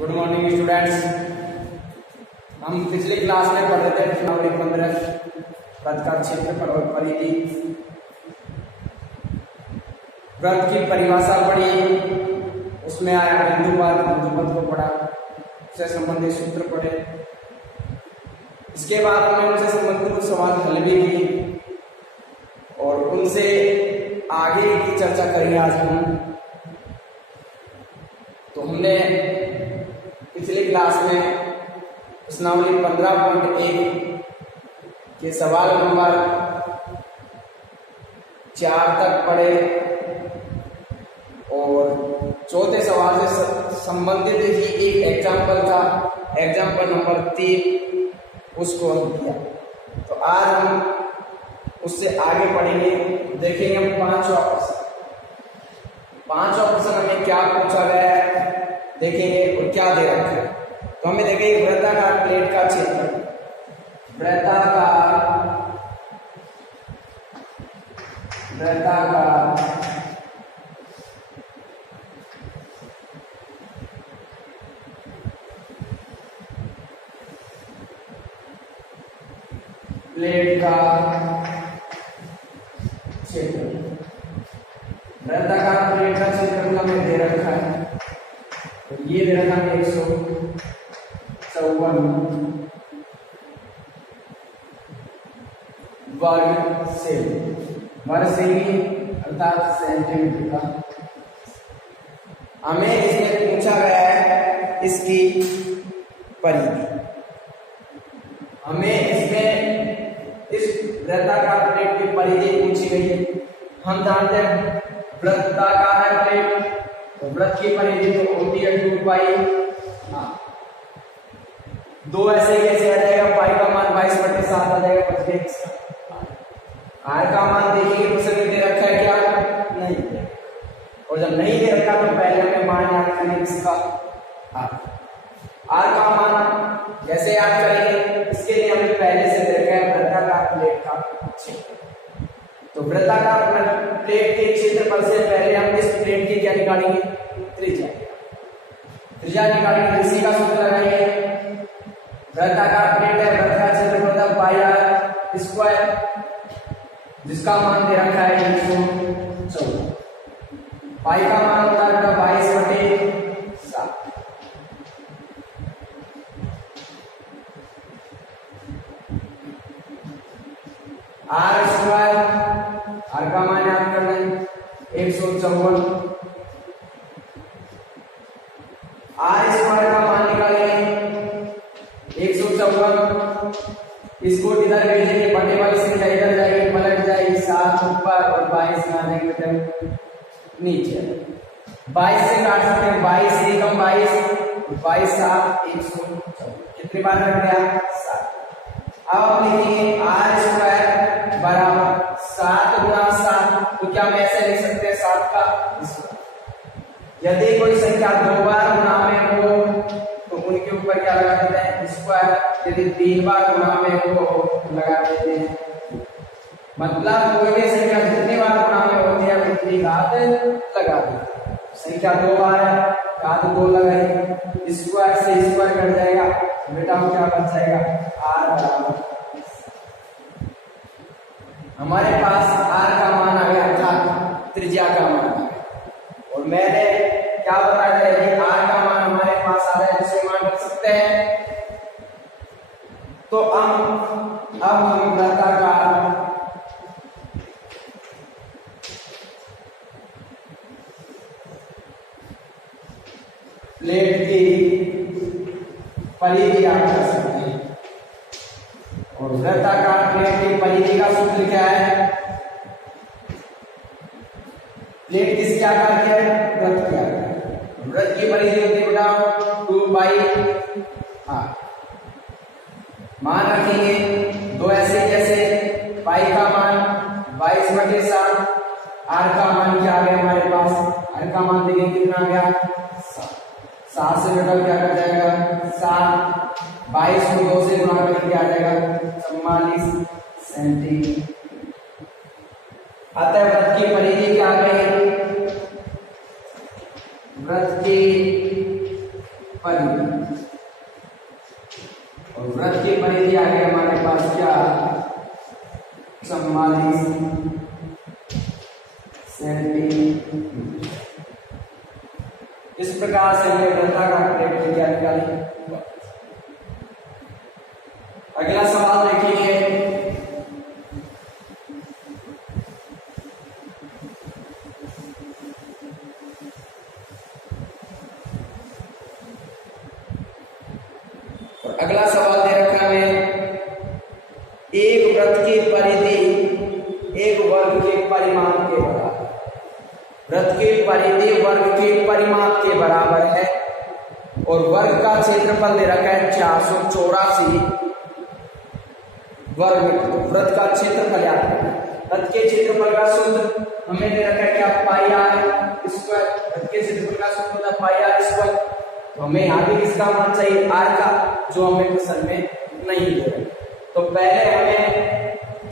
Good morning students. हम पिछले class में पढ़ रहे थे चुनावी 15 व्रत का क्षेत्रफल और परिधि। व्रत की परिभाषा पढ़ी, उसमें आया बिंदुपात, बिंदुपथ को पढ़ा, उससे संबंधित सूत्र पढ़े। इसके बाद हमने उनसे संबंधित कुछ सवाल हल भी किए और उनसे आगे की चर्चा करी आज हम। तो हमने पिछली क्लास में प्रश्नावली 15.1 के सवाल नंबर 4 तक पढ़े और चौथे सवाल से संबंधित ही एक एग्जाम्पल था, एग्जाम्पल नंबर 3, उसको हम किया। तो आज हम उससे आगे पढ़ेंगे। देखेंगे हम पांचवा प्रश्न हमें क्या पूछा गया है, देखेंगे और क्या दे रखा है। तो हमें देखेंगे वृत्ताकार प्लेट का क्षेत्र, वृत्ताकार प्लेट का क्षेत्र, वृत्ताकार प्लेट का क्षेत्र हमें दे रखा है। तो ये दे रखा है 154 वर्ग सेमी अर्थात सेंटीमीटर का। हमें इसमें पूछा गया है इसकी परिधि। हमें इसमें इस वृत्ताकार प्लेट की परिधि पूछी गई है। हम जानते हैं वृत्ताकार है प्लेट, तो वृत्त की परिधि तो होती है 2 पाई। दो ऐसे कैसे आ जाएगा, पाई का मान 22/7 आ जाएगा, बच गया इसका। आर का मान देखिए तो सभी दे रखा है क्या, नहीं। और जब नहीं दे रखा तो पहले हमें मान याद करेंगे इसका आर का मान कैसे याद करेंगे, इसके लिए हमें पहले से दे रखा है वृत्ताकार प्लेट का क्षेत्र। तो वृत्ताकार प्लेट के क्षेत्रफल से पहले हम इस प्लेट की क्या निकालेंगे, त्रिज्या निकालेंगे। इसी का सूत्र लगाएंगे, वृत्ताकार प्लेट है, वृत्त का क्षेत्रफल पाई आर स्क्वायर, जिसका मान दे रखा है 114। पाई का मान होता है 22/7। आर स्क्वायर, आर का मान याद कर लें 154। आर स्क्वायर का मान निकालेंगे 154। इसको इधर भेजेंगे, बढ़ने वाली संख्या इधर जाएगी, पलट जाएगी 7 ऊपर और 22 में आ जाएंगे नीचे। 22 से काट सकते हैं, 22 एकम 22 7 114। कितनी बार कट गया, 7। अब हम लिखेंगे आर स्क्वायर बराबर 7 गुणा 7। तो क्या हम ऐसे लिख सकते हैं 7 का स्क्वायर। यदि कोई संख्या 2 बार गुणा में हो तो उनके ऊपर क्या लगा देते हैं, स्क्वायर। यदि 3 बार गुणा में हो लगा देते हैं। मतलब कोई भी संख्या जितनी बार गुणा में होती है उतनी घात लगा देते। संख्या 2 बार है, घात 2 लगाएंगे, स्क्वायर से स्क्वायर कट जाएगा, बेटा क्या बच जाएगा, आर बराबर। हमारे पास आर का मान आ गया, अर्थात त्रिज्या का मान आ गया। और मैंने क्या बताया था, यदि आर का मान हमारे पास आ रहा है जिसे मान रख सकते हैं, तो अब हम वृत्ताकार प्लेट की परिधि याद कर सकते हैं। और वृत्ताकार प्लेट की परिधि का सूत्र क्या है, प्लेट किसके आकार की है, वृत्त के आकार। वृत्त की परिधि होती है बेटा 2 मान रखेंगे दो ऐसे जैसे पाई का मान 22/7, आर का मान क्या आ गया हमारे पास, आर का मान देखिए कितना आ गया 7 से बेटा क्या कर जाएगा 7, 22 को 2 से गुणा करके आ जाएगा 44 सेंटीमीटर। अतः वृत्त की परिधि क्या आ गई, वृत्त की परिधि। और वृत्त की परिधि आगे हमारे पास क्या 44 सेंटीमीटर। इस प्रकार से हमने वृत्ताकार प्लेट की क्या निकाली। अगला सवाल देखिए, और अगला सवाल दे रखा है एक वृत्त की परिधि एक वर्ग के परिमाप के बराबर। वृत्त की परिधि वर्ग के परिमाप के बराबर है और वर्ग का क्षेत्रफल दे रखा है 484 वर्ग मीटर। वृत्त का क्षेत्रफल याद रखना। वृत्त के क्षेत्रफल का सूत्र हमें दे रखा है क्या पाई आर स्क्वायर। वृत्त के क्षेत्रफल का सूत्र होता है पाई आर स्क्वायर। तो हमें यहाँ भी किसका मान चाहिए आर का, जो हमें प्रश्न में नहीं दिया। तो पहले हमें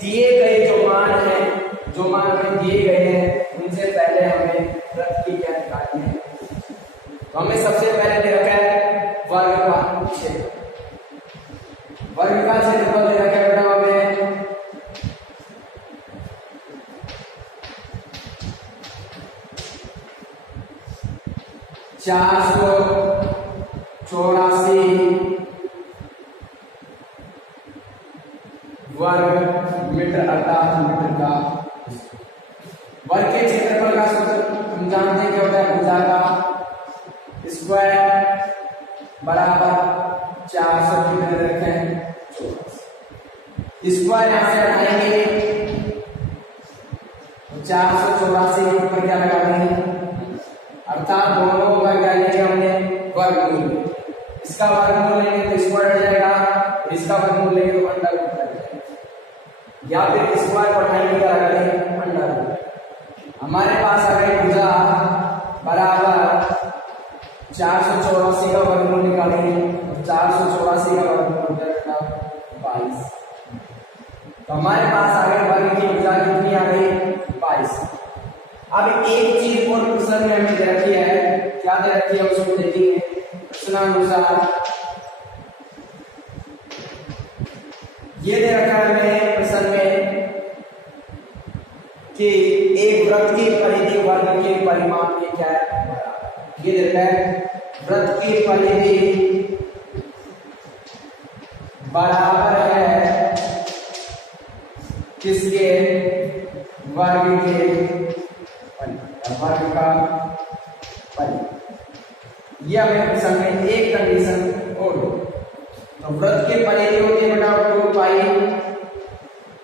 दिए गए जो मान हमें दिए गए हैं उनसे पहले हमें वृत्त की क्या निकालनी है। तो हमें सबसे पहले दे रखा है वर्ग का क्षेत्रफल। वर्ग का क्षेत्रफल दे रखा है बेटा हमें 484 वर्ग मीटर अर्थात मीटर का। वर्ग के क्षेत्रफल का सूत्र हम जानते हैं क्या होता है भुजा का स्क्वायर बराबर 400 मीटर रखें। स्क्वायर यहां से हटाएंगे 484 के ऊपर क्या लगा देंगे अर्थात दोनों का क्या लिया हमने वर्गमूल। इसका वर्गमूल लेंगे तो स्क्वायर हो जाएगा, इसका वर्गमूल लेंगे तो अंडर रूट हो जाएगा, या फिर स्क्वायर को हटाएंगे क्या लगा देंगे अंडर रूट। हमारे पास आ गई भुजा बराबर 484 का वर्गमूल निकालेंगे। 484 का वर्गमूल होता है 22। तो हमारे पास आ गई वर्ग की भुजा कितनी आ गई 22। अब एक चीज और प्रश्न में हमें दे रखी है, क्या दे रखी है उसको देखेंगे। प्रश्नानुसार ये दे रखा है हमें प्रश्न में कि एक वृत्त की परिधि वर्ग के परिमाप के क्या है। ये दे रखा है वृत्त की परिधि बराबर है किसके वर्ग के वर्ग का परिमाप। यह हमें प्रश्न में एक कंडीशन और। तो वृत्त के परिधि होती है बेटा 2 पाई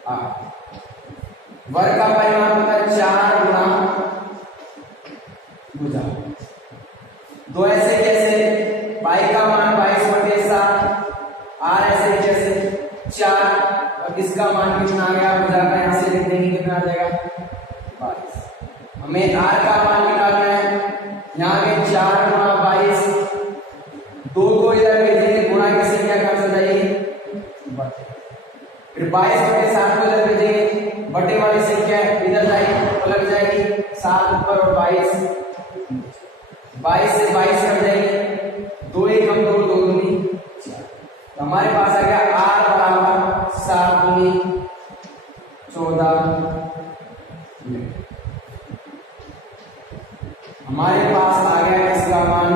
आर। वर्ग का परिमाप होता है 4 गुना भुजा। दो ऐसे कैसे पाई का मान 22/7 आर ऐसे कैसे 4 और इसका मान कितना आ गया भुजा का यहां से लिख देंगे कितना आ जाएगा 22। हमें आर का मान निकालना है, यहाँ के 4 गुना 22 2 को इधर भेजेंगे गुणा की संख्या कम से जाएगी फिर 22/7 को इधर भेजेंगे बटे वाली संख्या इधर जाएगी पलट जाएगी 7 ऊपर और 22 से 22 कट जाएंगे 2 1 हम 2 2 दूनी 4। तो हमारे पास आ गया आर बराबर 7 दूनी 14 मीटर। हमारे पास आ गया इसका मान।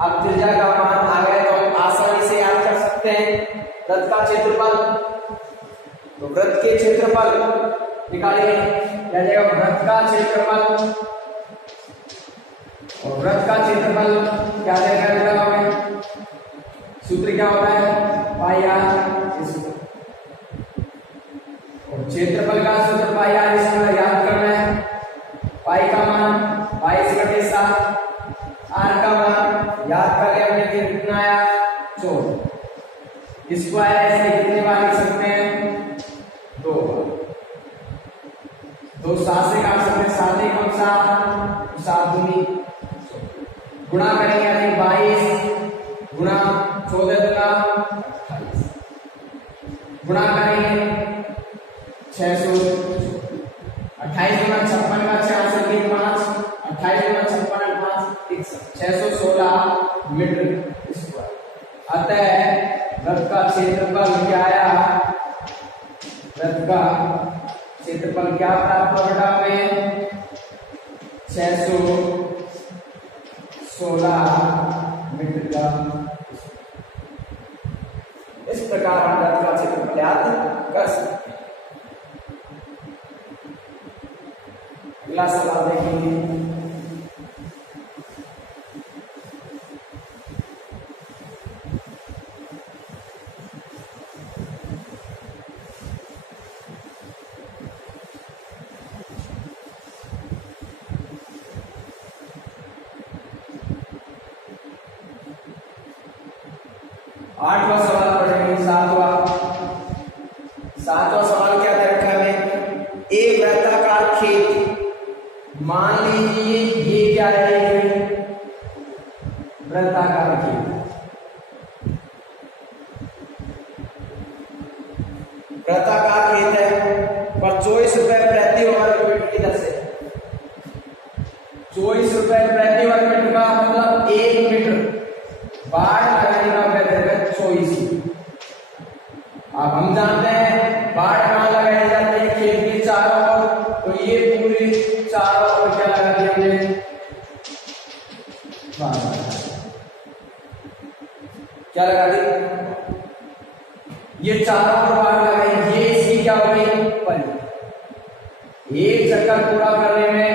अब त्रिज्या का मान आ गया तो हम आसानी से याद कर सकते हैं वृत्त का क्षेत्रफल। तो वृत्त के क्षेत्रफल निकालेंगे क्या जाएगा वृत्त का क्षेत्रफल। और वृत्त का क्षेत्रफल क्या देगा हमें सूत्र क्या होता है पाई आर स्क्वायर। और क्षेत्रफल का सूत्र पाई आर स्क्वायर याद करना है। पाई का मान 22/7 आर का मान याद कर लिया हमने कितना आया 14। स्क्वायर ऐसे कितने बार लिख सकते हैं 2 बार। 2 7 से काट सकते हैं 7 1 7 7 दूनी गुणा करेंगे यानी 22 गुणा 14 दूना 28 गुणा करेंगे 600 28 गुना 56 का 6 से 5 28 गुना 56 5 1 616 मीटर स्क्वायर। अतः वृत्त का क्षेत्रफल क्या आया, वृत्त का क्षेत्रफल क्या प्राप्त हो बेटा हमें, 616 मीटर का। इस प्रकार हम वृत्त का क्षेत्रफल याद कर सकते हैं। अगला सवाल देखेंगे। आठवां सवाल पढ़ेंगे। सातवां सवाल क्या दे रखा है, एक वृत्ताकार खेत, मान लीजिए ये क्या है, वृत्ताकार खेत, वृत्ताकार खेत है पर 24 रुपए प्रति वर्ग मीटर की दर से, 24 रुपए प्रति वर्ग मीटर का मतलब 1 मीटर बाढ़ लगाने का व्यय है 24। अब हम जानते हैं बाढ़ कहाँ लगाई जाती है, खेत के चारों ओर, तो ये पूरे चारों ओर क्या लगा दिया हमने, क्या लगा दी, ये चारों ओर बाढ़ लगाई, ये इसकी क्या हो गई परी। एक चक्कर पूरा करने में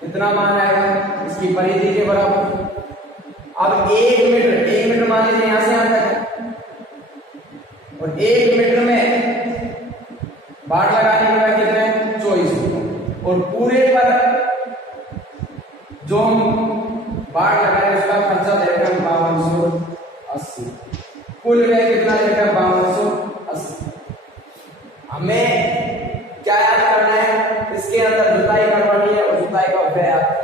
कितना मान आएगा, इसकी परिधि के बराबर। अब 1 मीटर मान लीजिए यहां से यहां तक है, और 1 मीटर में बाढ़ लगाने का कितना 24, और पूरे पर जो हम बाढ़ लगाए उसका खर्चा देते हैं 5280, कुल व्यय कितना देते हैं 5280। हमें क्या याद करना है, इसके अंदर जुताई करवानी है और जुताई का व्यय आता है,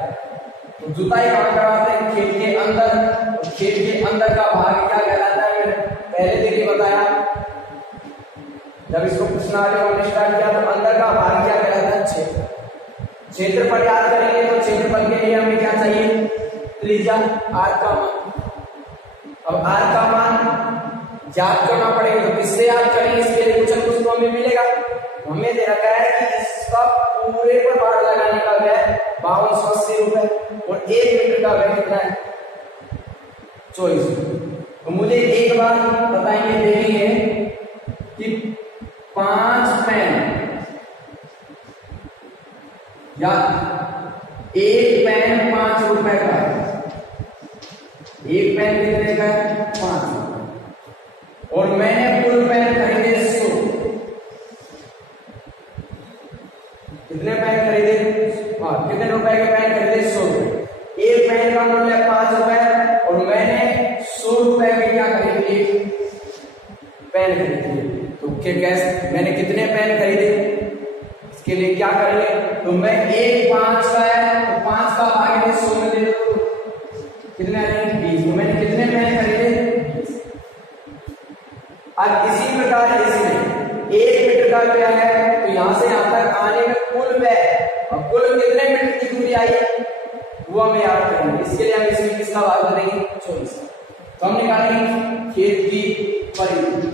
तो जुताई कहां करवाते हैं, खेत के अंदर, और खेत के अंदर का भाग क्या कहलाता है, मैंने पहले दिन ही बताया जब इसको पूछना हमने स्टार्ट किया, तो अंदर का भाग क्या कहलाता है, क्षेत्र। क्षेत्रफल याद करेंगे तो क्षेत्रफल के लिए हमें क्या चाहिए, त्रिज्या r का मान। अब r का मान याद करना पड़ेगा, तो किससे याद करेंगे, इसके लिए कुछ न कुछ तो हमें मिलेगा। हमें दे रखा है कि इसका पूरे पर बाढ़ लगाने का व्यय 5280 रुपए, और 1 मीटर का व्यय कितना है 24। तो मुझे एक बार बताइए, देखेंगे कि 5 पेन या 1 पेन 5 रुपए का है, 1 पेन कितने का है 5 रुपए, और मैंने कुल पेन खरीदे 100, कितने पेन खरीदे, कितने रुपए के पेन खरीदे 100 रुपए। एक पेन का मूल्य 5 रुपए, और मैंने 100 रुपए के क्या खरीदे, पेन खरीदे। तो कैसे मैंने कितने पेन खरीदे, इसके लिए क्या करेंगे, तो मैं 1 5 का है तो 5 का भाग 100 में दे दो, कितने आएंगे 20। तो मैंने कितने पेन खरीदे 20। अब इसी प्रकार इसमें 1 मीटर का क्या है, तो यहां से यहां तक आने में कुल व्यय, और कुल कितने मीटर की दूरी आई वो हमें याद करेंगे। इसके लिए हम इसमें किसका भाग करेंगे 24। तो हम निकालेंगे खेत की परिधि,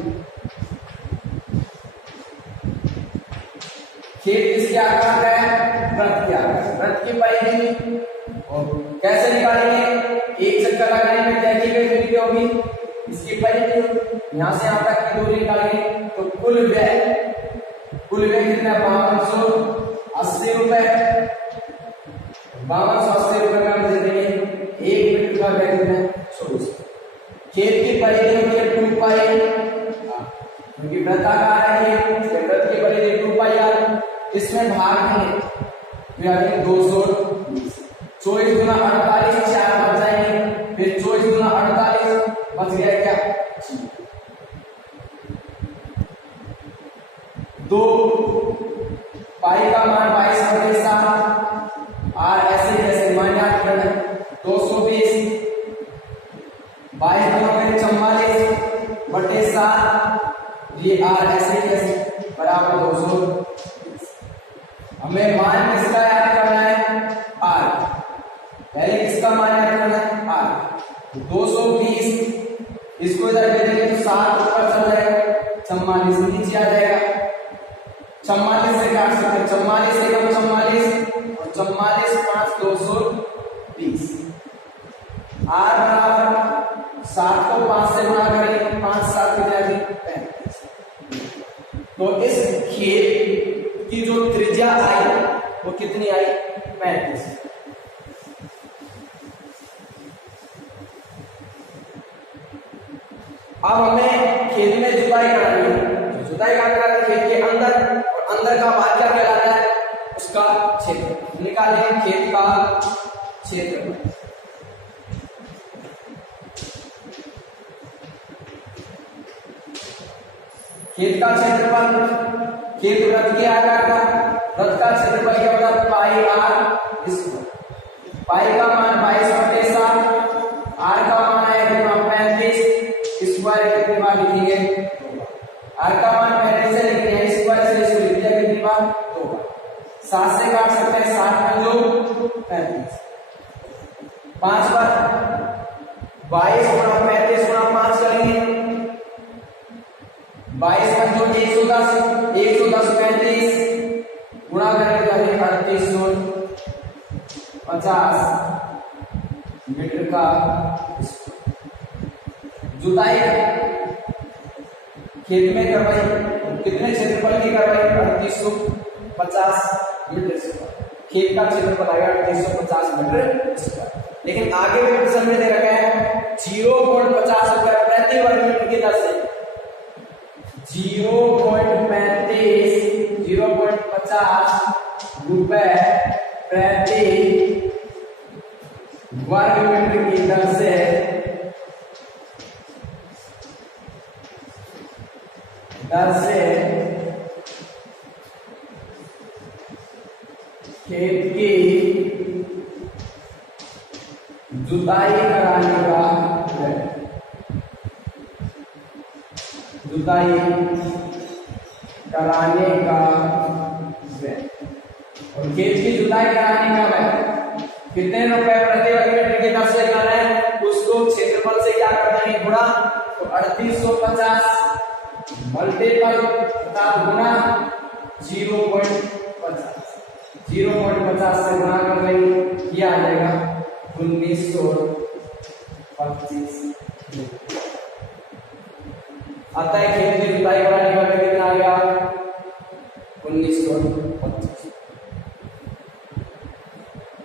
खेत किसके आकार का है, वृत्त के आकार, वृत्त की परिधि। और कैसे निकालेंगे, एक चक्कर लगाने में तय की गई दूरी क्या होगी, इसकी परिधि, यहां से यहां तक की दूरी निकालेंगे, तो कुल व्यय कितना 5280 रुपए, 5280 रुपए में हम दे देंगे 1 मीटर का व्यय कितना 24। खेत की परिधि होती है 2 पाई, क्योंकि वृत्ताकार है खेत, वृत्त की परिधि 2 पाई आर, इसमें भाग नहीं तो यानी 220, 24 गुना 48, 4 बच जाएंगे, फिर 24 गुना 48 बच गया क्या 2 पाई का मान 22/7, आर ऐसे कैसे मान याद करना 220, 22 में 44/7, ये आर ऐसे कैसे बराबर 220। हमें मान किसका याद करना है? आर। पहले किसका मान याद करना है? आर। 220 इसको इधर भेजेंगे तो 7 ऊपर चल जाएगा, 44 नीचे आ जाएगा। 44 से काट सकते हैं, 44 से कम 44 और 44 5 220। आर बराबर 7 को 5 से गुणा करेंगे, 5 7 कितने आ जाएगी? 35। तो इस खेत की जो त्रिज्या आई वो कितनी आई? 35। अब हमें खेत में जुताई करानी है। जुताई कराना है खेत के अंदर, और अंदर का भाग क्या कहलाता है? उसका क्षेत्र। निकालें खेत का क्षेत्र। खेत का क्षेत्रफल, खेत वृत्त के आकार का, वृत्त का क्षेत्रफल क्या होता है? पाई आर स्क्वायर। पाई का मान 22/7, आर का मान है 35, स्क्वायर कितनी बार लिखेंगे? 2 बार। आर का मान पहले से लिखे हैं, स्क्वायर से इसको लिख दिया कितनी बार? 2 बार। 7 से काट सकते हैं, 7 में 2 35। 5 बार 22 गुणा 35 गुणा 5 करेंगे, 22 में जो 110 35 गुणा करेंगे तो हमें 3850 मीटर का। जुताई खेत में करवाई, कितने क्षेत्रफल की करवाई? 3850 मीटर स्क्वायर। खेत का क्षेत्रफल आएगा 3850 मीटर स्क्वायर। लेकिन आगे भी प्रश्न में दे रखा है 0.50 रुपए प्रति वर्ग मीटर की दर से 0.50 रुपए प्रति वर्ग मीटर की दर से खेत की जुताई कराने का व्यय और खेत की जुताई कराने का व्यय कितने रुपए प्रति वर्ग मीटर की दर से करना है? उसको क्षेत्रफल से क्या कर देंगे? गुणा। तो 3850 मल्टीपल गुणा 0.50 से गुणा कर देंगे, ये आ जाएगा 1925। आता है खेत की जुताई कराने का कितना आ गया? 1925।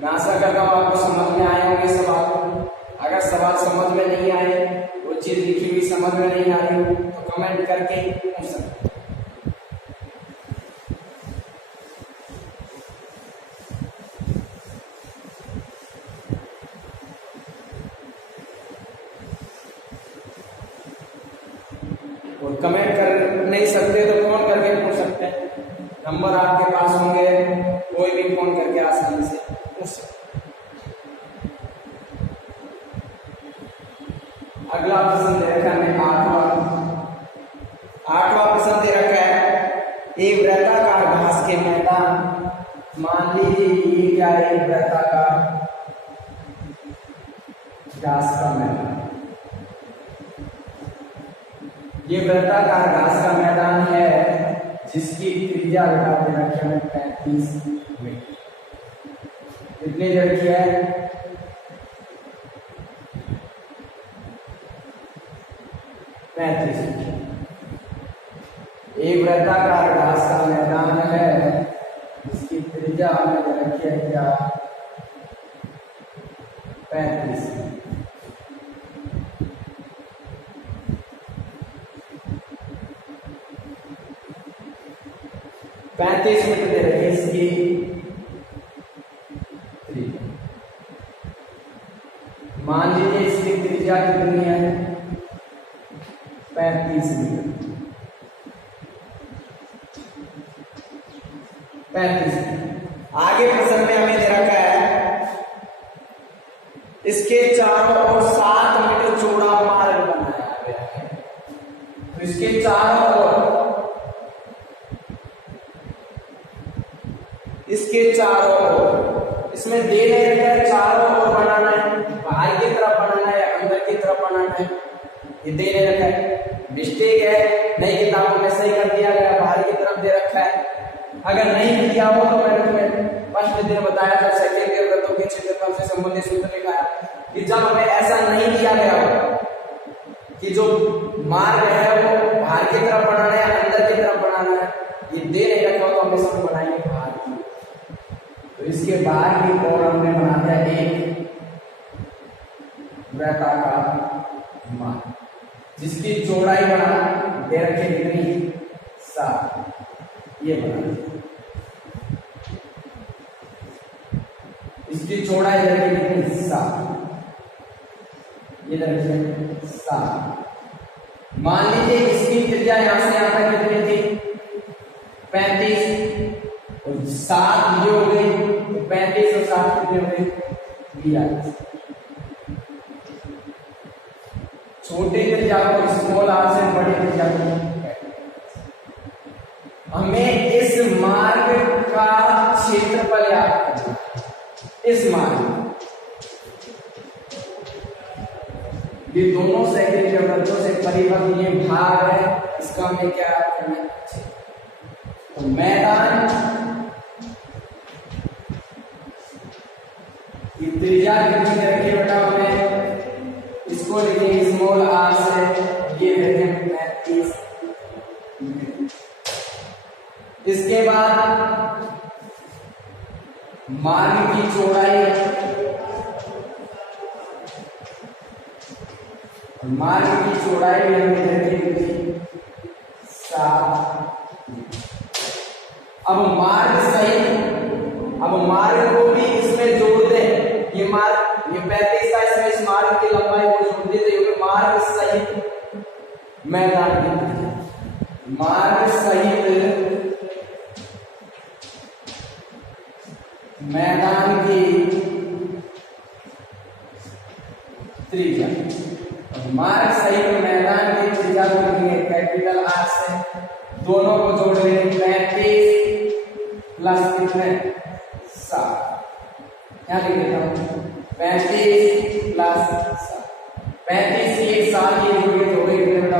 मैं आशा करता हूँ आपको समझ में आए होंगे सवाल। अगर सवाल समझ में नहीं आए, वो चीज लिखी हुई समझ में नहीं आ रही तो कमेंट करके पूछ सकते। और कमेंट कर नहीं सकते तो फोन करके पूछ सकते हैं। नंबर आपके पास होंगे, कोई भी फोन करके आसानी से पूछ सकते। अगला प्रश्न दे रखा है 8वां प्रश्न दे रखा है एक वृत्ताकार घास के मैदान। मान लीजिए ये क्या है? एक वृत्ताकार घास का मैदान। ये वृत्ताकार घास का मैदान है जिसकी त्रिज्या बता दे रखी है 35 मीटर। कितनी दे रखी है? 35 मीटर। एक वृत्ताकार घास का मैदान है जिसकी त्रिज्या हमें दे रखी है क्या? 35 मीटर। 35 मीटर दे रखी है इसकी। मान लीजिए इसकी त्रिज्या कितनी है? 35 मीटर। 35 मीटर। आगे प्रश्न में हमें दे रखा है इसके चारों ओर 7 मीटर चौड़ा मार्ग बनाया गया है। तो इसके चारों ओर इसके चारों ओर, इसमें दे नहीं रखा है चारों ओर बनाना है, बाहर की तरफ बनाना है अंदर की तरफ बनाना है, ये दे नहीं रखा है। मिस्टेक है, नई किताबों में सही कर दिया गया, बाहर की तरफ दे रखा है। अगर नहीं दिया हो तो मैंने तुम्हें फर्स्ट दिन बताया था, सेकंड के वृत्तों के क्षेत्रफल से संबंधित सूत्र लिखा है कि जब हमें ऐसा नहीं दिया गया हो कि जो मार्ग है वो बाहर की तरफ बनाना है अंदर की तरफ बनाना है, ये दे नहीं रखा हो तो हम इसको बनाएंगे बाहर की। तो इसके बाहर की ओर हमने बना दिया एक वृत्ताकार मार्ग जिसकी चौड़ाई बना दे रखे कितनी 7, ये बना, इसकी चौड़ाई दे रखी कितनी 7, ये दरअसल 7। मान लीजिए इसकी त्रिज्या यहां से यहां तक कितनी थी 35 और 7 ये हो गई, तो 35 और 7 कितने हो गए 42। छोटे त्रिज्या को स्मॉल आर से बड़ी त्रिज्या को, हमें इस मार्ग का क्षेत्रफल याद करना, इस मार्ग ये दोनों सेकंड के वृत्तों से परिबद्ध ये भाग है, इसका हमें क्या करना है। तो मैदान की त्रिज्या कितनी रखी बेटा हमें, इसको लिखेंगे स्मॉल आर से, ये देखें 35। इसके बाद मार्ग की चौड़ाई, मार्ग की चौड़ाई भी हमें रखी 7। अब मार्ग सही, अब मार्ग को भी इसमें जोड़ दें, ये मार्ग ये 35 का इसमें इस मार्ग की लंबाई को जोड़ देते हैं, मार्ग सहित मैदान की, मार्ग सहित मैदान की त्रिज्या, मार्ग सहित मैदान की त्रिज्या को लिखेंगे कैपिटल आर से, दोनों को जोड़ लेंगे 35 प्लस कितने 7, यहाँ लिख देता हूं 35 प्लस 7, 35 की 7 की जोड़िए तो होगी कितने बेटा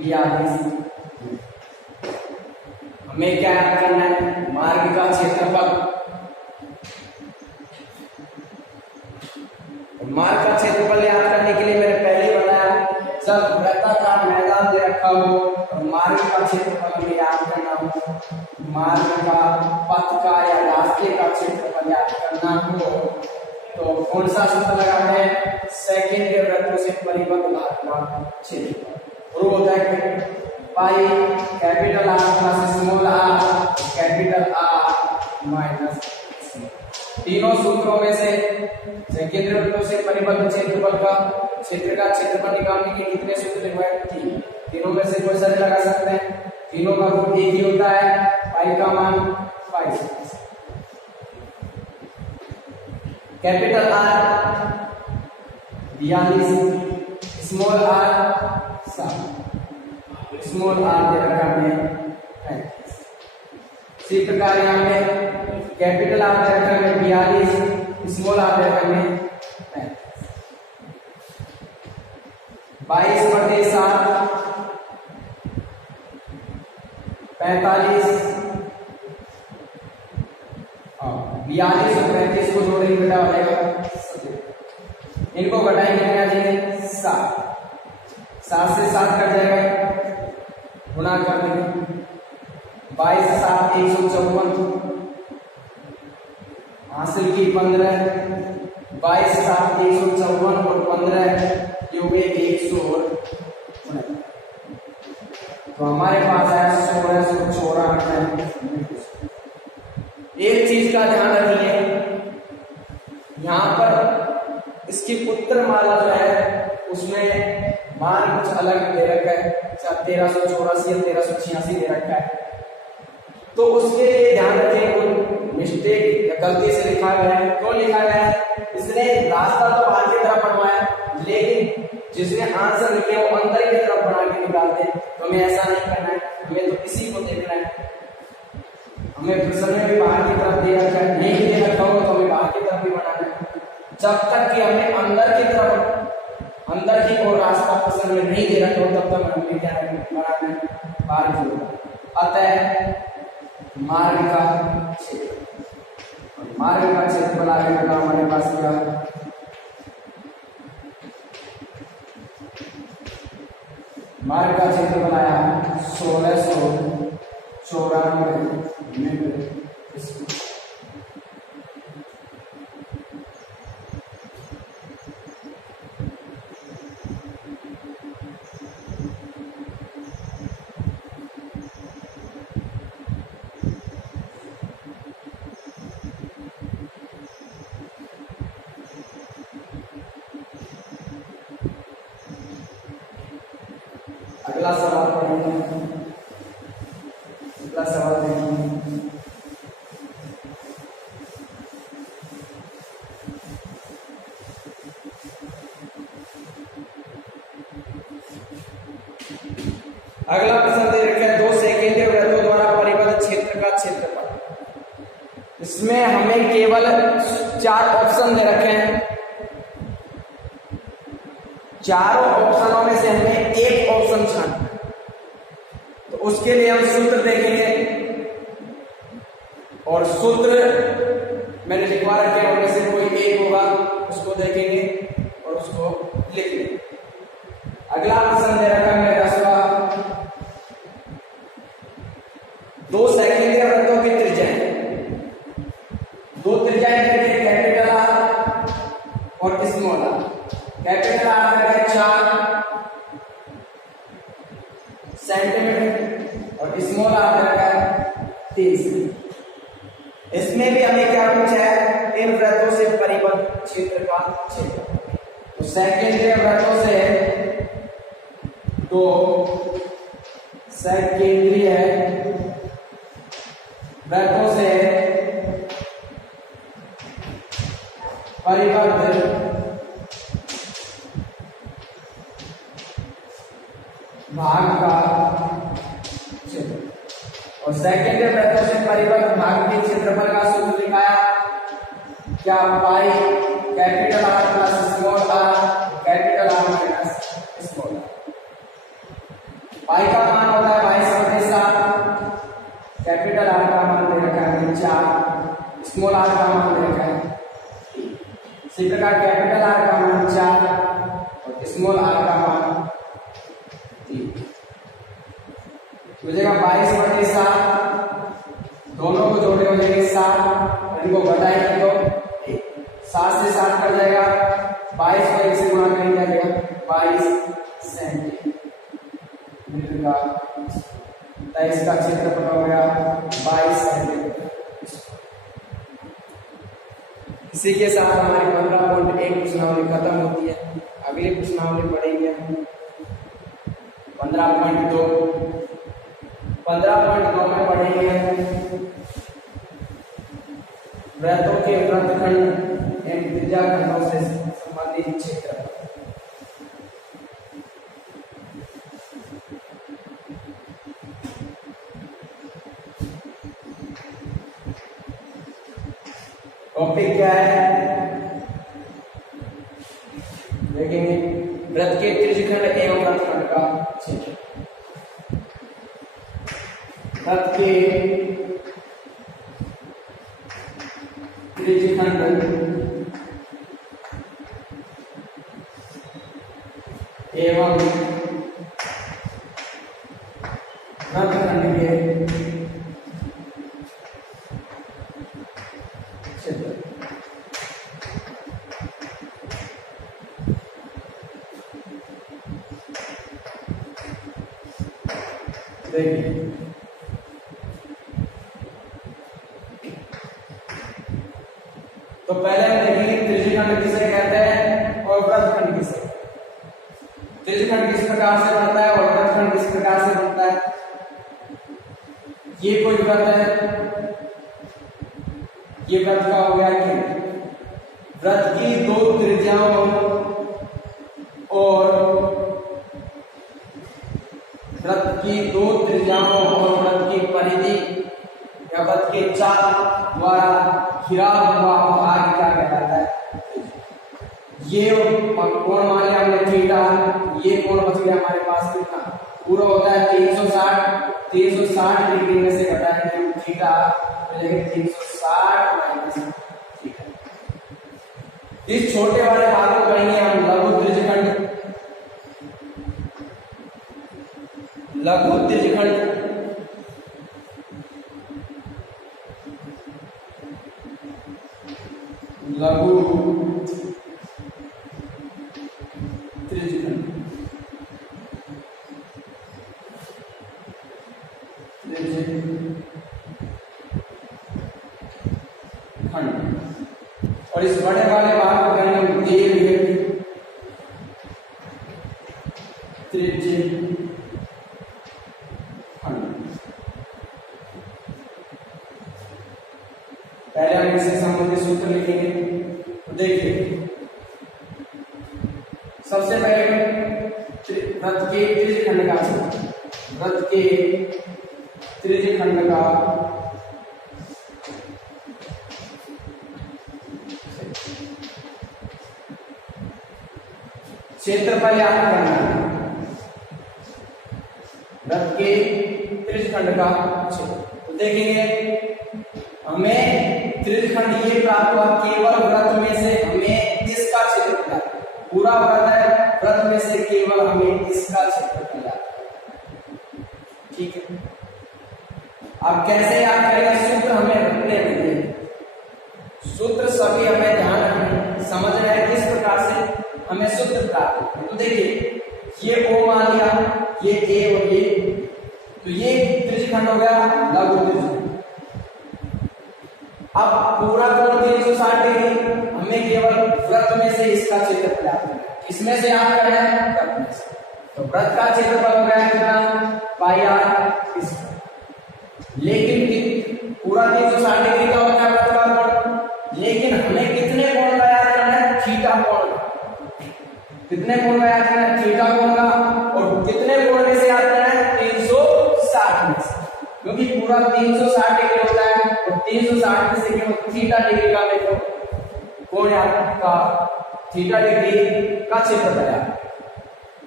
42। हमें क्या करना है, मार्ग का क्षेत्रफल, मार्ग का क्षेत्रफल याद करने के लिए मैंने पहले बताया, जब वृत्ताकार मैदान दे रखा हो और मार्ग का क्षेत्रफल में याद करना हो, मार्ग का पथ का या रास्ते का क्षेत्रफल याद करना हो तो कौन सा सूत्र लगाते हैं, सेकंड के वृत्तों से परिबद्ध भाग का क्षेत्रफल, और वो होता है पाई capital R plus small R capital R minus. तीनों सूत्रों में से केंद्र वृत्तों से परिबद्ध क्षेत्रफल का क्षेत्रफल निकालने के कितने सूत्र लिखवाए, तीनों में से कोई सा लगा सकते हैं, तीनों का रूप एक ही होता है, पाई का मान pi. Capital R 42, small R 7, small R दे रखा है। इसी प्रकार यहाँ पे कैपिटल आर दे रखा है 42, स्मॉल आर दे रखा है 22/7 45, 42 और 35 को जोड़ेंगे बेटा हो जाएगा, इनको घटाएंगे कितने आ जाएंगे 7 से 7 कट जाएगा, गुणा कर देंगे 22 7 154, हासिल की 15, 22 7 154 और 15 ये हो गए 100। तो हमारे पास आया 1694। एक चीज का ध्यान रखिए, यहाँ पर इसकी पुत्र माला जो है उसमें मान कुछ अलग दे रखा है, 1384 या 1386 दे रखा है, तो उसके लिए ध्यान रखें मिस्टेक या गलती से लिखा गया है। क्यों लिखा गया है, इसने रास्ता तो बाहर की तरफ बनवाया लेकिन जिसने आंसर लिखे वो अंदर की तरफ बना के निकालते हैं, तो हमें ऐसा नहीं करना है, हमें तो इसी को देखना है। हमें प्रश्न में भी बाहर की तरफ दे रखा है, नहीं दे रखा होगा तो हमें बाहर की तरफ भी बनाना है। जब तक कि हमें अंदर की तरफ, अंदर की ओर रास्ता प्रश्न में नहीं दे रखा हो तब तक हमें क्या बनाना है, बाहर की ओर। अतः मार्ग का क्षेत्र, मार्ग का क्षेत्रफल आएगा हमारे पास क्या, मार्ग का क्षेत्रफल आया 1694 मीटर। अगला सवाल पढ़ेंगे, अगला सवाल देखिए। अगला प्रश्न दे रखा है 2 सेकेंडीय वृत्तों द्वारा परिबद्ध क्षेत्र का क्षेत्रफल। इसमें हमें केवल 4 ऑप्शन दे रखे हैं, चारों ऑप्शनों में से हमें एक ऑप्शन छानना है। तो उसके लिए हम सूत्र देखेंगे और सूत्र मैंने लिखवा रखे हैं, उनमें से कोई एक होगा उसको देखेंगे और उसको लिख लेंगे। अगला प्रश्न दे रखा है 10वां, 2 सेकेंडीय वृत्तों की त्रिज्याएं, 2 त्रिज्याएं कैपिटल आर और स्मॉल आर। कैपिटल आर है 4 सेंटीमीटर और स्मॉल आर है 30। इसमें भी हमें क्या पूछा है, इन वृत्तों से परिबद्ध क्षेत्र का क्षेत्र। तो सेकेंडीय वृत्तों से 2 सेकेंडीय वृत्तों से परिबद्ध भाग का क्षेत्र, और सेकेंडरी वृत्तों से परिबद्ध भाग के क्षेत्रफल का सूत्र दिखाया क्या, pi capital R plus small R capital R minus small R. Pi का मान होता है 22/7, कैपिटल आर का मान दे रखा है 4, स्मॉल आर का मान दे रखा है 3। इसी प्रकार कैपिटल आर का मान 4 और स्मॉल आर का मान मुझेगा 22/7, दोनों को जोड़े हो जाएंगे 7, इनको घटाएंगे तो 7 से 7 कट जाएगा, 22 को 1 से गुणा करेंगे क्या जाएगा 22 सेंटीमीटर का। 23 का क्षेत्रफल हो गया 22 सेंटीमीटर। इसी के साथ हमारी 15.1 प्रश्नावली खत्म होती है। अगली प्रश्नावली पढ़ेंगे 15.2 में पढ़ेंगे वृत्तों के वृत्तखंड एवं त्रिज्याखंडों से संबंधित क्षेत्र। टॉपिक क्या है देखेंगे, वृत्त के त्रिज्यखंड एवं वृत्तखंड का क्षेत्र। वृत्त के त्रिज्यखंड एवं वृत्तखंड के क्षेत्र। देखिए तो पहले हम देखेंगे त्रिज्यखंड किसे कहते हैं और वृत्तखंड किसे। त्रिज्यखंड किस प्रकार से बनता है और वृत्तखंड किस प्रकार से बनता है। ये कोई वृत्त है, ये वृत्त का हो गया कि वृत्त की 2 त्रिज्याओं और वृत्त की 2 त्रिज्याओं और वृत्त की परिधि या वृत्त के घिरा हुआ भाग क्या कहलाता है? ये कोण मान लिया हमने थीटा, ये कोण बच गया हमारे पास कितना? पूरा होता है 360 डिग्री में से घटाएंगे हम थीटा, तो ये 360 माइनस थीटा। इस छोटे वाले भाग को कहेंगे हम लघु त्रिज्यखंड। लघु त्रिज्यखंड लघु त्रिज्यखंड खंड। और इस बड़े वाले भाग को कहेंगे हम दीर्घ त्रिज्यखंड। पहले हम इससे संबंधित सूत्र लिखेंगे। तो देखिए सबसे पहले वृत्त के त्रिज्यखंड का वृत्त के त्रिज्यखंड का क्षेत्रफल याद करना है। वृत्त के त्रिज्यखंड का क्षेत्र तो देखेंगे हमें त्रिज्यखंड ये प्राप्त हुआ केवल वृत्त में से हमें इसका क्षेत्रफल, पूरा वृत्त है, वृत्त में से केवल हमें इसका क्षेत्रफल याद, ठीक है। अब कैसे याद करेंगे? सूत्र हमें रखने हैं, सूत्र सभी हमें ध्यान रखना समझ रहे हैं किस प्रकार से हमें सूत्र प्राप्त है। तो देखिए ये O मान लिया, ये A और ये, तो ये त्रिज्यखंड हो गया लघु त्रिज्यखंड। अब पूरा कोण 360 डिग्री, हमें केवल वृत्त में से इसका क्षेत्रफल याद करना है। किसमें से याद करना है? वृत्त में से। तो वृत्त का क्षेत्रफल हो गया कितना? पाई आर इसका। लेकिन पूरा 360 डिग्री का होता है वृत्त का कोण, लेकिन हमें कितने कोण का याद करना है? थीटा कोण का। कितने कोण का याद करना है? थीटा कोण का। और कितने कोण में से याद करना है? 360 में से, क्योंकि पूरा 360 डिग्री होता है, तो 360 में से केवल थीटा डिग्री का देखो कोण का थीटा डिग्री का क्षेत्रफल है।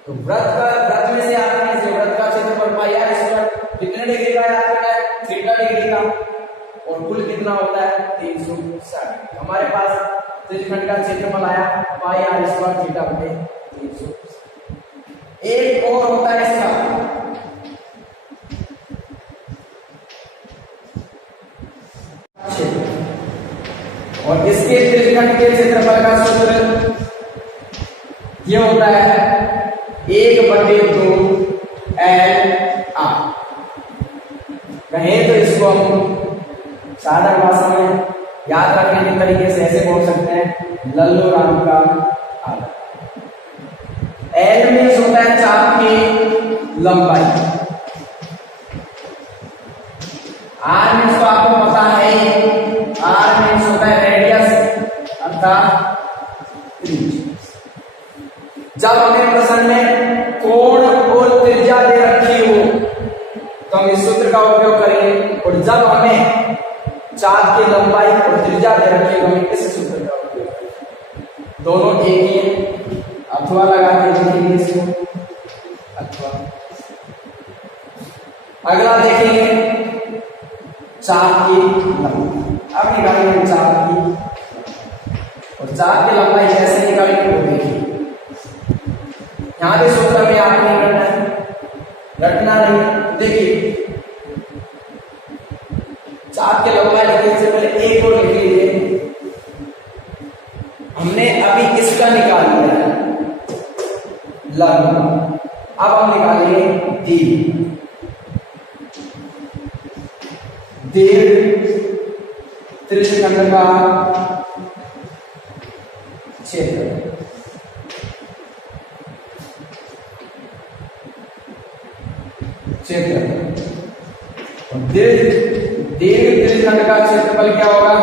तो वृत्त में से याद करने से वृत्त का क्षेत्रफल पाई आर स्क्वायर, कितने डिग्री का याद करना है? थीटा डिग्री का। और कुल कितना होता है? 360। हमारे पास त्रिज्यखंड का क्षेत्रफल आया पाई आर स्क्वायर थीटा बटे 360। एक और होता है इसका और इसके त्रिज्यखंड के क्षेत्रफल का सूत्र ये होता है 1/2 L R। कहें तो इसको हम साधारण भाषा में याद रखने के तरीके से ऐसे बोल सकते हैं लल्लू राम का आधा। L में होता है चाप की लंबाई, R में तो आपको पता है R में होता है रेडियस अर्थात त्रिज्या। जब हमें प्रश्न में कोण और त्रिज्या दे रखी हो तो हम इस सूत्र का उपयोग करेंगे, और जब हमें चाप की लंबाई और त्रिज्या दे रखी हो तो हमें इस सूत्र का उपयोग करेंगे। दोनों एक ही है, अथवा लगा के देखेंगे इसको अथवा। अगला देखेंगे चाप की लंबाई। अब निकालेंगे चाप की, और चाप की लंबाई कैसे निकालेंगे वो देखिए। यहां भी सूत्र में आप नहीं रटना है, रटना नहीं। देखिए चाप की लंबाई लिखने से पहले एक और लिख लीजिए। हमने अभी इसका निकाल लिया है लंब, अब हम निकालेंगे दीर्घ। दीर्घ त्रिज्यखंड का क्षेत्र दीर्घ त्रिज्यखंड का क्षेत्रफल क्या होगा?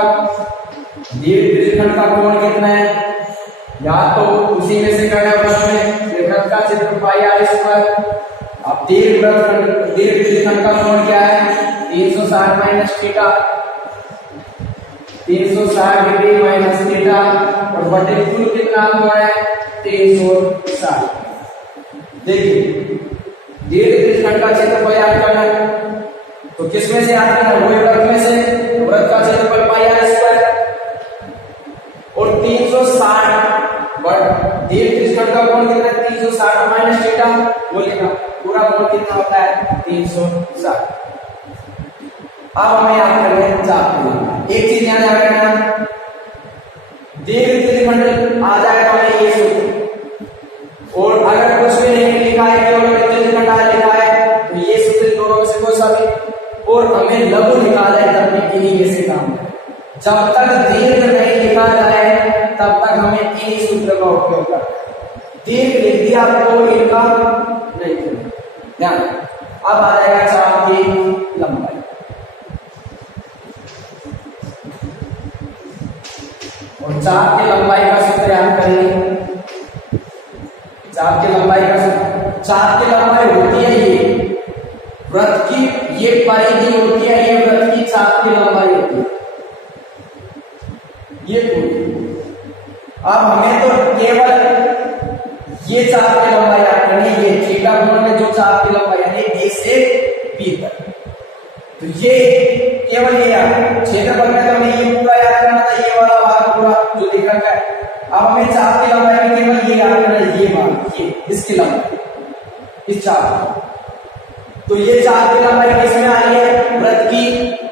दीर्घ त्रिज्यखंड का कोण कितना है? या तो उसी में से करना है वृत्त में, वृत्त का क्षेत्रफल पाई आर स्क्वायर। अब दीर्घ त्रिज्यखंड का कोण क्या है? 360 minus theta. 360 degree minus theta और बटे कुल कितना कोण है 360। देखिए दीर्घ त्रिज्यखंड का क्षेत्रफल याद करना है तो किसमें से याद करना है, वृत्त में से। वृत्त का क्षेत्रफल पाई आर स्क्वायर और 360 बट दीर्घ त्रिज्यखंड का कोण कितना है 360 माइनस थीटा, वो लिखा पूरा कोण कितना होता है 360। अब हमें याद करना है चाप। एक चीज याद रखना, दीर्घ त्रिज्यखंड आ जाए तो हमें ये सूत्र, और अगर कुछ भी नहीं लिखा है केवल त्रिज्यखंड लिखा है तो ये सूत्र दोनों में से कोई सा भी, और हमें लघु निकाला है तब भी इन्हीं में से काम है। जब तक दीर्घ नहीं लिखा जाए तब तक हमें इन्हीं सूत्र का उपयोग करना है। दीर्घ लिख दिया तो इनका नहीं ध्यान। अब आ जाएगा चाप की लंबाई। और चाप की लंबाई का सूत्र याद करेंगे। चाप की लंबाई का सूत्र, चाप की लंबाई होती है ये वृत्त की, ये परिधि होती है, ये वृत्त की चाप की लंबाई होती है ये पूरी। अब हमें तो केवल ये चाप की लंबाई याद करनी है, ये थीटा कोण में जो चाप की लंबाई यानी ए से बी तक, तो ये केवल ये याद। क्षेत्रफल में तो हमें ये पूरा याद करना था, ये वाला भाग पूरा जो लिखा गया है। अब हमें चाप की लंबाई में केवल ये याद करना है, ये भाग, ये इसकी लंबाई, इस चाप। तो ये चाप की लंबाई किसमें आ रही है, वृत्त की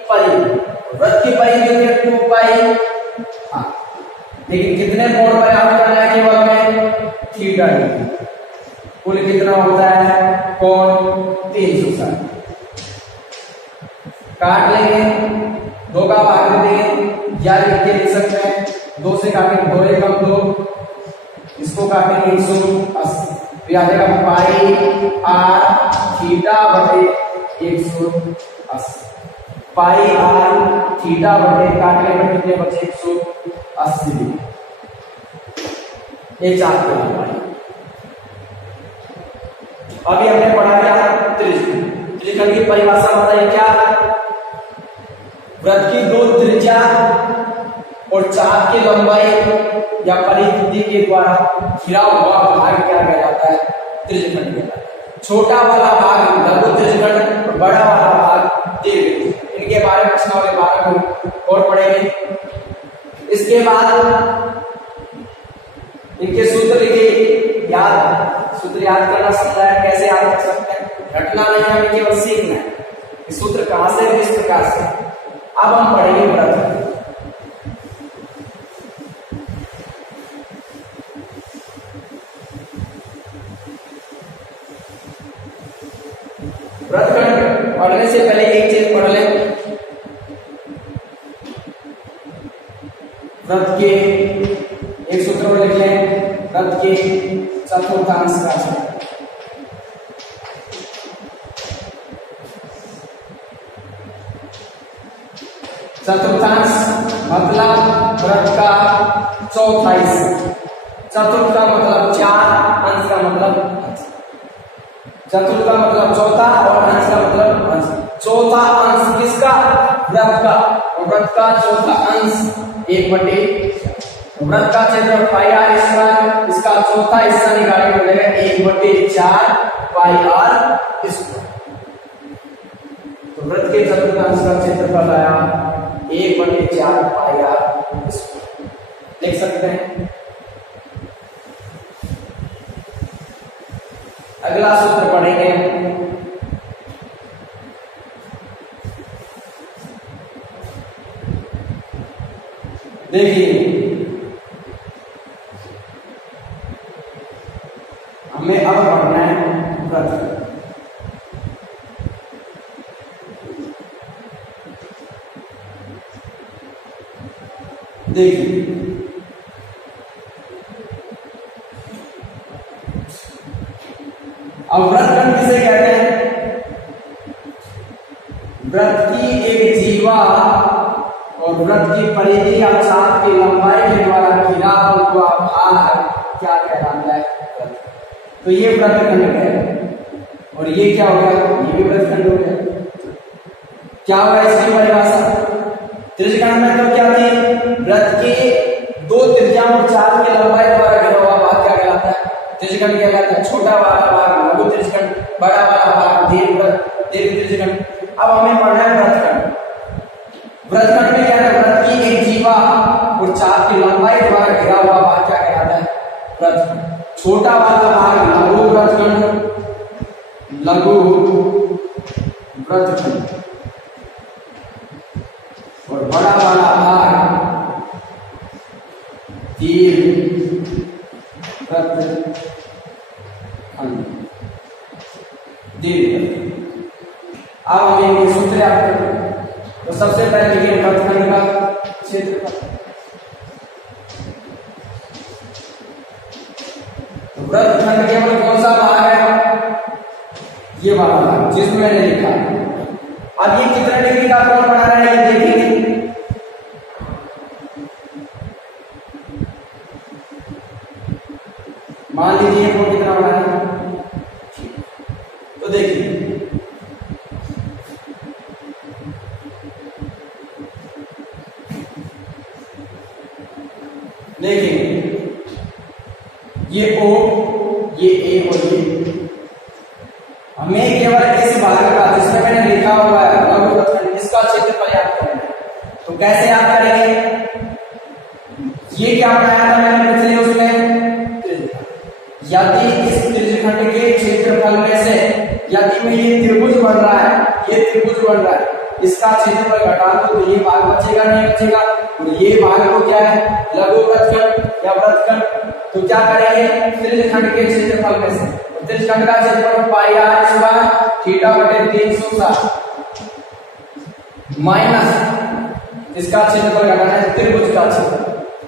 परिधि। वृत्त की परिधि होती है 2 पाई। हाँ लेकिन कितने कोण पर याद करना है, केवल में थीटा डिग्री। कुल कितना होता है कोण 360। काट लेंगे, 2 का भाग देंगे या लिख के लिख सकते हैं, 2 से काटेंगे 2 एकम 2, इसको काटेंगे 180, तो आ जाएगा पाई आर थीटा बटे 180। पाई आर थीटा बटे काटने पर कितने बचे 180 डिग्री। ये चाप की लंबाई। अभी हमने पढ़ा क्या त्रिज्यखंड। त्रिज्यखंड की परिभाषा बताइए क्या, वृत्त की 2 त्रिज्या और चाप की लंबाई या परिधि के द्वारा घिरा हुआ भाग क्या कहलाता है, त्रिज्यखंड कहलाता है। छोटा वाला भाग लघु त्रिज्यखंड और बड़ा वाला भाग दीर्घ त्रिज्यखंड। इनके बारे में प्रश्नावली 12 को और पढ़ेंगे। इसके बाद इनके सूत्र लिखिए, सूत्र याद करना सीखना है, कैसे याद कर सकते हैं, रटना नहीं है, हमें केवल सीखना है। सूत्र कहां से किस प्रकार से। अब हम पढ़ेंगे वृत्त। वृत्तखंड पढ़ने से पहले एक चीज पढ़ लें, वृत्त के एक सूत्र और लिख लें, वृत्त के चतुर्थांश का क्षेत्र। चतुर्थांश मतलब वृत्त का चौथा हिस्सा। चतुर्थ का मतलब 4, अंश का मतलब अंश। चतुर्थ का मतलब चौथा और अंश का मतलब अंश। चौथा अंश किसका, वृत्त का, और वृत्त का चौथा अंश 1/4। वृत्त का क्षेत्र पाई आर स्क्वायर, इसका चौथा हिस्सा निकालने को मिलेगा 1/4 पाई आर स्क्वायर। तो वृत्त के चतुर्थांश का क्षेत्रफल आया 1/4 पाई आर स्क्वायर। देख सकते हैं। अगला सूत्र पढ़ेंगे, देखिए हमें अब पढ़ना है वृत्त। देखिए अब वृत्तखंड किसे कहते हैं, वृत्त की एक जीवा और वृत्त की परिधि या चाप की लंबाई के द्वारा घिरा हुआ भाग क्या कहलाता है, तो ये वृत्तखंड है। और ये क्या हो गया, ये भी वृत्तखंड हो गया। क्या होगा इसकी परिभाषा, त्रिज्यखंड में तो क्या थी, वृत्त के 2 तृतीयांश 4 की लंबाई द्वारा घिरा हुआ भाग क्या कहलाता है, त्रिज्यखंड कहलाता है। छोटा वाला भाग लघु त्रिज्यखंड, बड़ा वाला भाग दीर्घवृत्त, दीर्घ त्रिज्यखंड। अब हमें पढ़ना है वृत्तखंड। वृत्तखंड में क्या है, वृत्त की एक जीवा और 4 की लंबाई द्वारा घिरा हुआ भाग क्या कहलाता है, वृत्तखंड। छोटा वाला भाग लघु वृत्तखंड, लघु वृत्तखंड, और बड़ा वाला भाग दीर्घ वृत्तखंड, दीर्घ। अब हमें ये सूत्र याद करना। तो सबसे पहले लिखिए वृत्तखंड का क्षेत्रफल। तो वृत्तखंड केवल कौन सा भाग है, ये वाला भाग जिसमें मैंने लिखा। अब ये कितना डिग्री का कोण बना रहा है ये देखेंगे। मान लीजिए कोण कितना बना है, तो देखिए ये O, ये A और ये। हमें केवल इस भाग का जिसमें मैंने लिखा हुआ है लघु वृत्तखंड, इसका क्षेत्रफल याद करना है। तो कैसे याद करेंगे, ये क्या बनाया था मैंने पिछले उसमें, यदि इस त्रिज्यखंड के क्षेत्रफल में से यदि में ये त्रिभुज बन रहा है, ये त्रिभुज बन रहा है, इसका क्षेत्रफल घटा दो तो ये भाग बचेगा नहीं बचेगा, और ये भाग तो क्या है, लघु वृत्तखंड या वृत्तखंड। तो क्या करेंगे, त्रिज्यखंड के क्षेत्रफल में से त्रिज्यखंड का क्षेत्रफल पाई r स्क्वायर थीटा बटे 360 माइनस इसका क्षेत्रफल घटाना है त्रिभुज का क्षेत्रफल।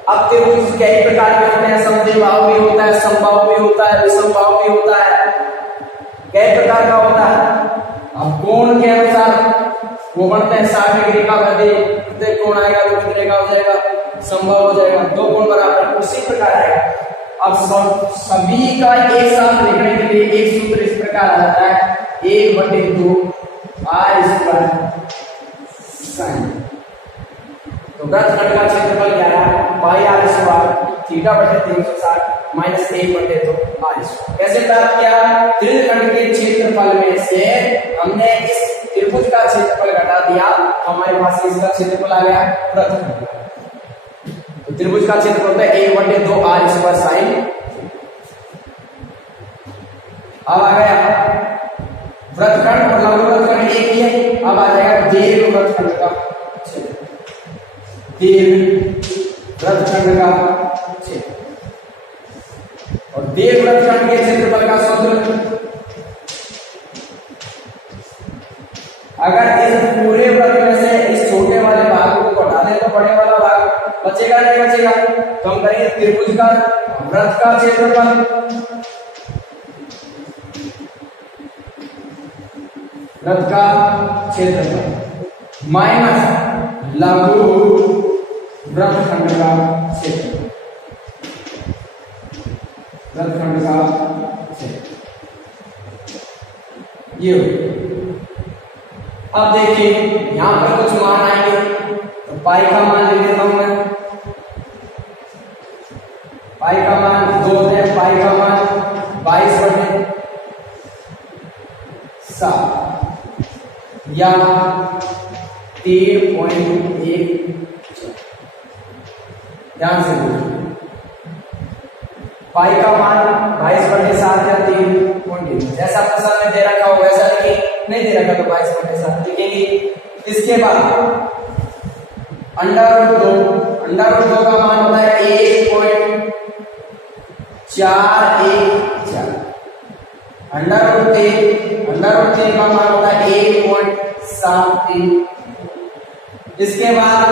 अब त्रिभुज कई प्रकार के होते हैं, समद्विबाहु भी होता है, समबाहु भी होता है, विषमबाहु भी होता है, कई प्रकार का होता है। अब कोण के अनुसार वो बनते हैं 60 डिग्री का प्रत्येक कोण आएगा तो कितने का हो जाएगा, समबाहु हो जाएगा, 2 कोण बराबर। उसी प्रकार आएगा। अब सभी का एक साथ लिखने के लिए एक सूत्र इस प्रकार आ जाता है, 1/2 r स्क्वायर sin। तो वृत्तखंड का क्षेत्रफल क्या है, पाई r स्क्वायर थीटा बटे 360 माइनस 1/2 r स्क्वायर। कैसे प्राप्त किया, त्रिज्यखंड के क्षेत्रफल में से हमने इस त्रिभुज का क्षेत्रफल घटा दिया, हमारे पास इसका क्षेत्रफल आ गया वृत्तखंड। तो त्रिभुज का क्षेत्रफल होता है 1/2 r स्क्वायर साइन। अब आ गया वृत्तखंड और लघु वृत्तखंड एक ही है। अब आ जाएगा दीर्घ वृत्तखंड का क्षेत्रफल, दीर्घ वृत्तखंड का क्षेत्रफल। और दीर्घ वृत्तखंड के क्षेत्रफल का सूत्र, अगर इस पूरे वृत्त में से इस छोटे वाले भाग को घटा दें तो बड़े वाला भाग बचेगा नहीं बचेगा। तो हम करेंगे त्रिभुज का वृत्त का क्षेत्रफल, वृत्त का क्षेत्रफल माइनस लघु वृत्तखंड का क्षेत्रफल, वृत्तखंड का क्षेत्रफल ये हो। अब देखिए यहां पर कुछ मान आएंगे, तो पाई का मान ले लेता हूं मैं, पाई का मान 2 है, पाई का मान 22/7 या 3.1। ध्यान से देखिए, पाई का मान 22/7 या 3.1, जैसा प्रश्न में दे रखा हो वैसा लिखिए, नहीं दे रखा तो 22/7 लिखेंगे। इसके बाद √2 का मान होता है 1.414, √3 का मान होता है 1.73। इसके बाद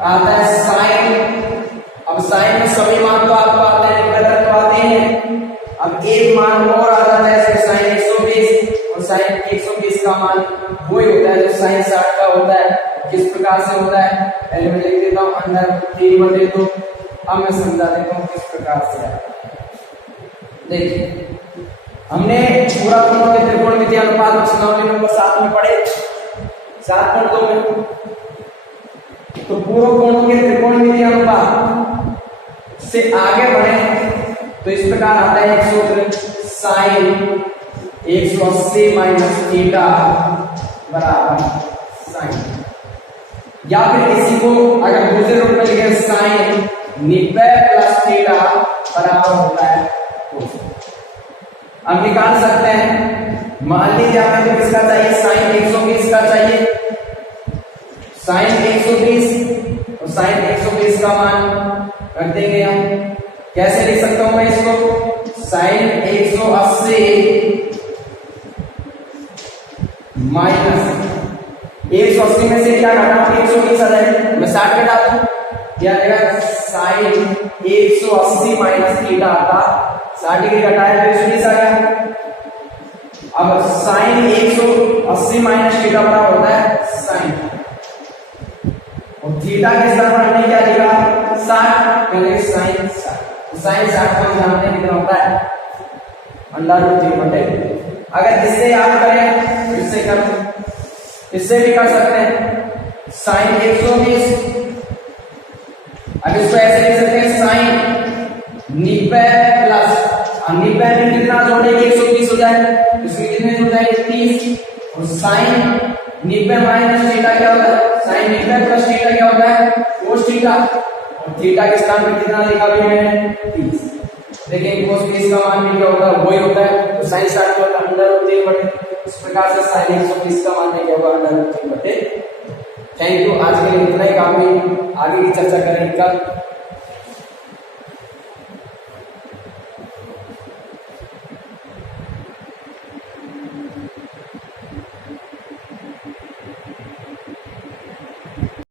आता है साइन। अब साइन में सभी मान तो आपको आते हैं, निकलकर तो आते हैं। अब एक मान और आ जाता है, जैसे साइन 120, और साइन 120 का मान वही होता है जो साइन 60 का होता है। किस प्रकार से होता है, पहले मैं लिख देता हूं √3/2। अब मैं समझा देता हूं किस प्रकार से है। देखिए हमने पूरा कोण के त्रिकोणमितीय अनुपात प्रश्नावली नंबर 7 में पढ़े। 7.2 में। तो पूर्व कोणों के त्रिकोणमितीय अनुपात से आगे बढ़े तो इस प्रकार आता है एक सूत्र साइन 180 माइनस थीटा बराबर साइन, या फिर इसी को अगर दूसरे रूप में लिखे साइन 90 प्लस थीटा बराबर होता है अब निकाल सकते हैं। मान लीजिए हमें तो किसका चाहिए, साइन 120 का चाहिए, साइन 120 और साइन 120 का मान रख देंगे हम। कैसे लिख सकता हूं मैं इसको, साइन 180 माइनस 180 में से क्या घटाऊं, 120 आ जाएगा, मैं 60 घटा दूं, क्या आएगा साइन 180 माइनस थीटा आता 60 डिग्री घटाया तो 120 आ गया। अब साइन 180 माइनस थीटा बराबर होता है साइन, और थीटा के स्थान पर हमने क्या लिखा 60, पहले साइन 60, साइन 60 को जानते हैं कितना होता है √3/। अगर इससे याद करें इससे कर, इससे भी कर सकते हैं साइन 120, अब इसको ऐसे लिख सकते हैं साइन 90 प्लस 90 में कितना जोड़ेंगे 120 हो जाए, इसमें कितने जुड़ जाएंगे 30, और साइन 90 माइनस थीटा क्या होता है, साइन 90 प्लस थीटा क्या होता है कोस थीटा, और थीटा के स्थान पर कितना लिखा भी मैंने 30। देखिए कोस 30 का मान भी क्या होगा वही होता है, तो साइन 60 का √3/। इस प्रकार से साइन 120 का मान क्या होगा √3/। थैंक यू, आज के लिए इतना ही काफी, आगे की चर्चा करेंगे कल।